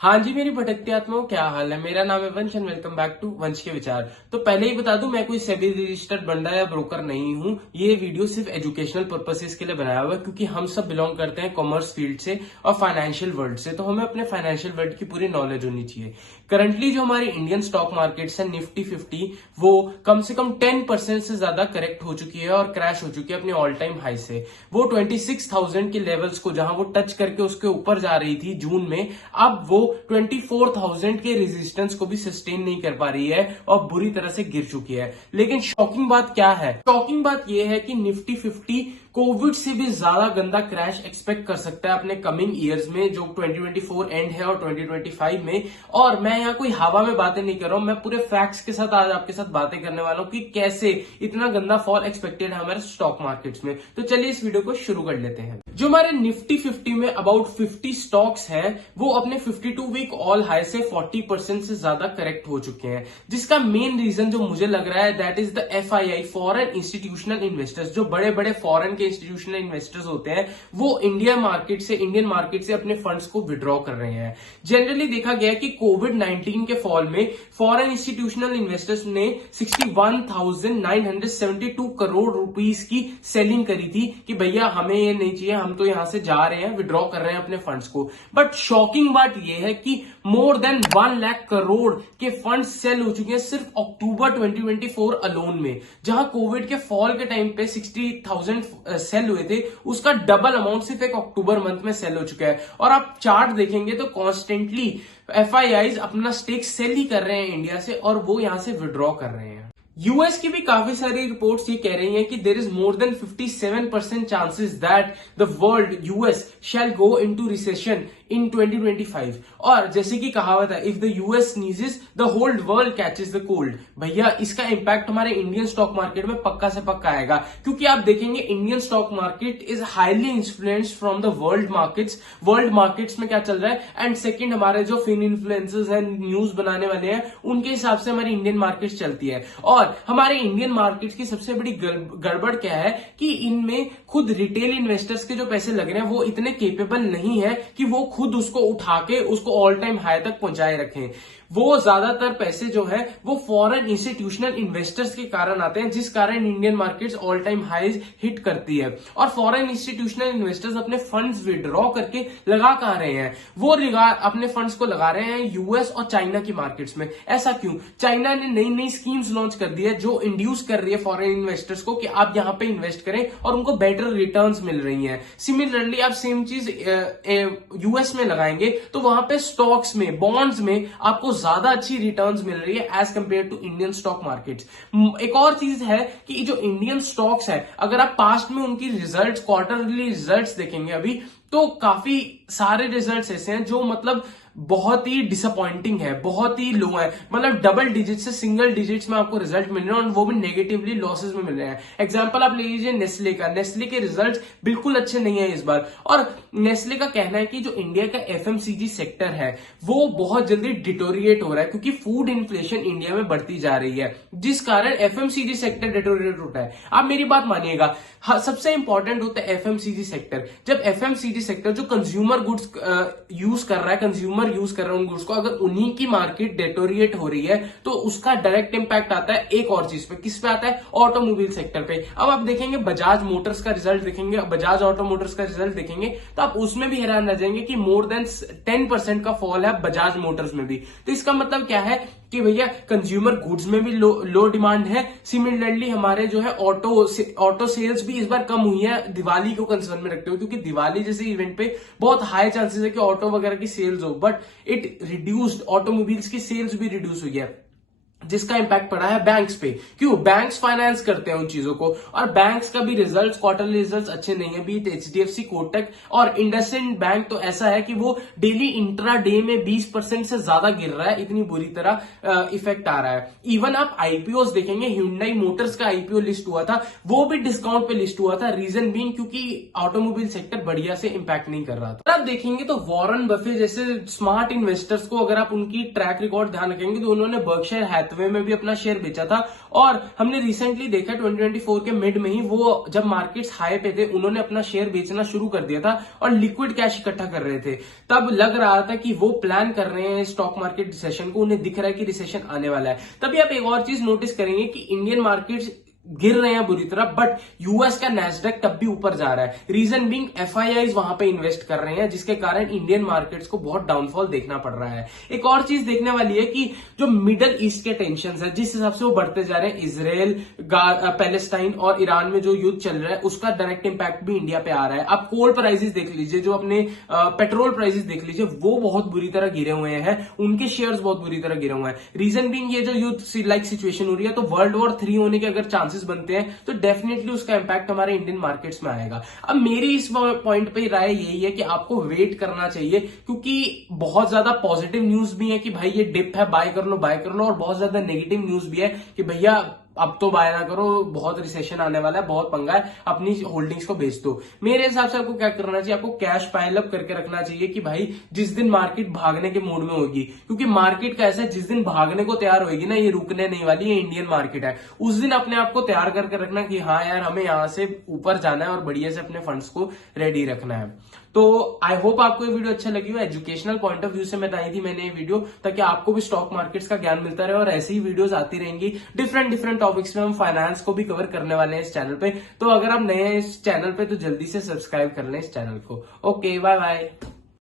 हाँ जी, मेरी भटकती आत्माओं, क्या हाल है। मेरा नाम है वंश एंड वेलकम बैक टू वंश के विचार। तो पहले ही बता दूं, मैं कोई सेबी रजिस्टर्ड बंदा या ब्रोकर नहीं हूं। ये वीडियो सिर्फ एजुकेशनल पर्पसेस के लिए बनाया हुआ है, क्योंकि हम सब बिलोंग करते हैं कॉमर्स फील्ड से और फाइनेंशियल वर्ल्ड से, तो हमें अपने फाइनेंशियल वर्ल्ड की पूरी नॉलेज होनी चाहिए। करंटली जो हमारी इंडियन स्टॉक मार्केट्स है निफ्टी 50, वो कम से कम 10% से ज्यादा करेक्ट हो चुकी है और क्रैश हो चुकी है अपने ऑल टाइम हाई से। वो 26,000 के लेवल्स को जहां वो टच करके उसके ऊपर जा रही थी जून में, अब वो 24,000 के रेजिस्टेंस को भी सस्टेन नहीं कर पा रही है और बुरी तरह से गिर चुकी है। लेकिन शॉकिंग बात क्या है? शॉकिंग बात यह है कि निफ्टी 50 कोविड से भी ज्यादा गंदा क्रैश एक्सपेक्ट कर सकता है अपने कमिंग ईयर्स में, जो 2024 एंड है और 2025 में। और मैं यहाँ कोई हवा में बातें नहीं कर रहा हूं, मैं पूरे फैक्ट्स के साथ आज आपके साथ बातें करने वाला हूं कि कैसे इतना गंदा फॉल एक्सपेक्टेड है हमारे स्टॉक मार्केट्स में। तो चलिए इस वीडियो को शुरू कर लेते हैं। जो हमारे निफ्टी 50 में अबाउट 50 स्टॉक्स हैं, वो अपने 52 वीक ऑल हाई से 40% से ज्यादा करेक्ट हो चुके हैं। जिसका मेन रीजन जो मुझे लग रहा है, that is the FII, foreign institutional investors. जो बड़े बड़े फॉरेन के इंस्टीट्यूशनल इन्वेस्टर्स होते हैं, वो इंडियन मार्केट से अपने फंड्स को विड्रॉ कर रहे हैं। जनरली देखा गया है कि कोविड-19 के फॉल में फॉरेन इंस्टीट्यूशनल इन्वेस्टर्स ने 61,972 करोड़ रुपीस की सेलिंग करी थी कि भैया हमें ये नहीं चाहिए, हम तो यहां से जा रहे हैं, विड्रॉ कर रहे हैं अपने फंड्स को। बट शॉकिंग बात यह है कि मोर देन 1 लाख करोड़ के फंड्स सेल हो चुके हैं सिर्फ अक्टूबर 2024 अलोन में। जहां कोविड के फॉल के टाइम पे 60,000 सेल हुए थे, उसका डबल अमाउंट सिर्फ एक अक्टूबर मंथ में सेल हो चुका है। और आप चार्ट देखेंगे तो कॉन्स्टेंटली FIIs अपना स्टेक सेल ही कर रहे हैं इंडिया से, और वो यहां से विड्रॉ कर रहे हैं। यूएस की भी काफी सारी रिपोर्ट्स ये कह रही हैं कि there is more than 57% chances that the world US shall go into recession in 2025। और जैसे कि कहावत है, if the US sneezes the whole world catches the cold. भैया इसका इंपैक्ट हमारे इंडियन स्टॉक मार्केट में पक्का से पक्का आएगा, क्योंकि आप देखेंगे Indian stock market is highly influenced from the world markets. World markets में क्या चल रहा है, एंड सेकंड हमारे जो फिन इन्फ्लुएंसर्स हैं, न्यूज बनाने वाले हैं, उनके हिसाब से हमारी इंडियन मार्केट चलती है। और हमारे इंडियन मार्केट की सबसे बड़ी गड़बड़ क्या है कि इनमें खुद रिटेल इन्वेस्टर्स के जो पैसे लग रहे हैं, वो इतने केपेबल नहीं है कि वो खुद उसको उठा के उसको ऑल टाइम हाई तक पहुंचाए रखें। वो ज्यादातर पैसे जो है वो फॉरेन इंस्टीट्यूशनल इन्वेस्टर्स के कारण आते हैं, जिस कारण Indian markets all time highs hit करती है। और फॉरेन इंस्टीट्यूशनल इन्वेस्टर्स अपने फंड्स विड्रॉ करके लगा कहां रहे हैं, वो अपने फंड्स को लगा रहे हैं यूएस और चाइना की मार्केट्स में। ऐसा क्यों? चाइना ने नई नई स्कीम्स लॉन्च कर दी है जो इंड्यूस कर रही है फॉरेन इन्वेस्टर्स को कि आप यहां पे इन्वेस्ट करें, और उनको बेटर रिटर्न्स मिल रही हैं। सिमिलरली आप सेम चीज यूएस में लगाएंगे तो वहां पे स्टॉक्स में, बॉन्ड्स में आपको ज्यादा अच्छी रिटर्न्स मिल रही है as compare to Indian stock markets. एक और चीज है कि जो इंडियन स्टॉक्स है, अगर आप पास्ट में उनकी रिजल्ट्स, क्वार्टरली रिजल्ट्स देखेंगे अभी, तो काफी सारे रिजल्ट्स ऐसे हैं जो मतलब बहुत ही डिसअपॉइंटिंग है, बहुत ही लो है। मतलब डबल डिजिट से सिंगल डिजिट्स में आपको रिजल्ट मिल रहे हैं, और वो भी नेगेटिवली लॉसेस में मिल रहे हैं। एग्जांपल आप ले लीजिए नेस्ले का। नेस्ले के रिजल्ट्स बिल्कुल अच्छे नहीं है इस बार, और नेस्ले का कहना है कि जो इंडिया का FMCG सेक्टर है वो बहुत जल्दी डिटोरिएट हो रहा है, क्योंकि फूड इन्फ्लेशन इंडिया में बढ़ती जा रही है, जिस कारण FMCG सेक्टर डिटोरिएट होता है। आप मेरी बात मानिएगा, सबसे इंपॉर्टेंट होता है FMCG सेक्टर। जब FMCG सेक्टर जो कंज्यूमर गुड्स यूज कर रहा है, कंज्यूमर यूज कर रहे हैं उन गुड्स को, अगर उन्हीं की मार्केट डेटोरिएट हो रही है, तो उसका डायरेक्ट इंपैक्ट आता है एक और चीज पे। किस पे आता है? ऑटोमोबाइल सेक्टर पे। अब आप देखेंगे बजाज मोटर्स का रिजल्ट देखेंगे, बजाज ऑटो मोटर्स का रिजल्ट देखेंगे, तो आप उसमें भी हैरान रह जाएंगे कि मोर देन 10% का फॉल है बजाज मोटर्स में भी। तो इसका मतलब क्या है कि भैया कंज्यूमर गुड्स में भी लो डिमांड है। सिमिलरली हमारे जो है ऑटो सेल्स भी इस बार कम हुई है, दिवाली को कंसर्न में रखते हुए, क्योंकि दिवाली जैसे इवेंट पे बहुत हाई चांसेस है कि ऑटो वगैरह की सेल्स हो, बट इट रिड्यूस्ड, ऑटोमोबाइल्स की सेल्स भी रिड्यूस हुई है, जिसका इंपैक्ट पड़ा है बैंक्स पे। क्यों? बैंक्स फाइनेंस करते हैं उन चीजों को, और बैंक्स का भी रिजल्ट्स, क्वार्टरली रिजल्ट्स अच्छे नहीं है। बीट HDFC, कोटक और इंडसइंड बैंक तो ऐसा है कि वो डेली इंट्रा डे में 20% से ज्यादा गिर रहा है, इतनी बुरी तरह इफेक्ट आ रहा है। इवन आप IPOs देखेंगे, Hyundai मोटर्स का IPO लिस्ट हुआ था, वो भी डिस्काउंट पे लिस्ट हुआ था। रीजन बीइंग क्योंकि ऑटोमोबाइल सेक्टर बढ़िया से इंपैक्ट नहीं कर रहा था। आप देखेंगे तो वॉरेन बफे जैसे स्मार्ट इन्वेस्टर्स को, अगर आप उनकी ट्रैक रिकॉर्ड ध्यान रखेंगे, तो उन्होंने बर्कशायर हैथवे में भी अपना शेयर बेचा था। और हमने रिसेंटली देखा 2024 के मिड में ही वो जब मार्केट्स हाई पे थे उन्होंने अपना शेयर बेचना शुरू कर दिया था और लिक्विड कैश इकट्ठा कर रहे थे। तब लग रहा था कि वो प्लान कर रहे हैं स्टॉक मार्केट रिसेशन को, उन्हें दिख रहा है कि रिसेशन आने वाला है। तभी आप एक और चीज नोटिस करेंगे कि इंडियन मार्केट्स गिर रहे हैं बुरी तरह, बट यूएस का नैस्डैक तब भी ऊपर जा रहा है। रीजन बीइंग एफआईआईज वहां पे इन्वेस्ट कर रहे हैं, जिसके कारण इंडियन मार्केट्स को बहुत डाउनफॉल देखना पड़ रहा है। एक और चीज देखने वाली है कि जो मिडल ईस्ट के टेंशन है जिस हिसाब से वो बढ़ते जा रहे हैं, इजराइल, पैलेस्टाइन और ईरान में जो युद्ध चल रहा है उसका डायरेक्ट इंपैक्ट भी इंडिया पे आ रहा है। आप कोल प्राइसेस देख लीजिए, जो अपने पेट्रोल प्राइसेस देख लीजिए, वो बहुत बुरी तरह गिरे हुए हैं, उनके शेयर्स बहुत बुरी तरह गिरे हुए हैं। रीजन बीइंग ये जो युद्ध लाइक सिचुएशन हो रही है, तो वर्ल्ड वॉर 3 होने के अगर चांसेस बनते हैं तो डेफिनेटली उसका इंपैक्ट हमारे इंडियन मार्केट्स में आएगा। अब मेरी इस पॉइंट पे राय यही है कि आपको वेट करना चाहिए, क्योंकि बहुत ज्यादा पॉजिटिव न्यूज भी है कि भाई ये डिप है, बाय कर लो बाय कर लो, और बहुत ज्यादा नेगेटिव न्यूज भी है कि भैया अब तो बाय ना करो, बहुत रिसेशन आने वाला है, बहुत पंगा है, अपनी होल्डिंग्स को बेच दो। मेरे हिसाब से आपको क्या करना चाहिए, आपको कैश पाइल अप करके रखना चाहिए कि भाई जिस दिन मार्केट भागने के मूड में होगी, क्योंकि मार्केट कैसा है, जिस दिन भागने को तैयार होगी ना, ये रुकने नहीं वाली, ये इंडियन मार्केट है, उस दिन अपने आप को तैयार करके रखना कि हाँ यार हमें यहां से ऊपर जाना है और बढ़िया से अपने फंड्स को रेडी रखना है। तो आई होप आपको ये वीडियो अच्छा लगी हो। एजुकेशनल पॉइंट ऑफ व्यू से बनाई थी मैंने ये वीडियो, ताकि आपको भी स्टॉक मार्केट्स का ज्ञान मिलता रहे, और ऐसी ही वीडियोस आती रहेंगी डिफरेंट टॉपिक्स में। हम फाइनेंस को भी कवर करने वाले हैं इस चैनल पे, तो अगर आप नए हैं इस चैनल पे तो जल्दी से सब्सक्राइब कर लें इस चैनल को। Okay, bye bye.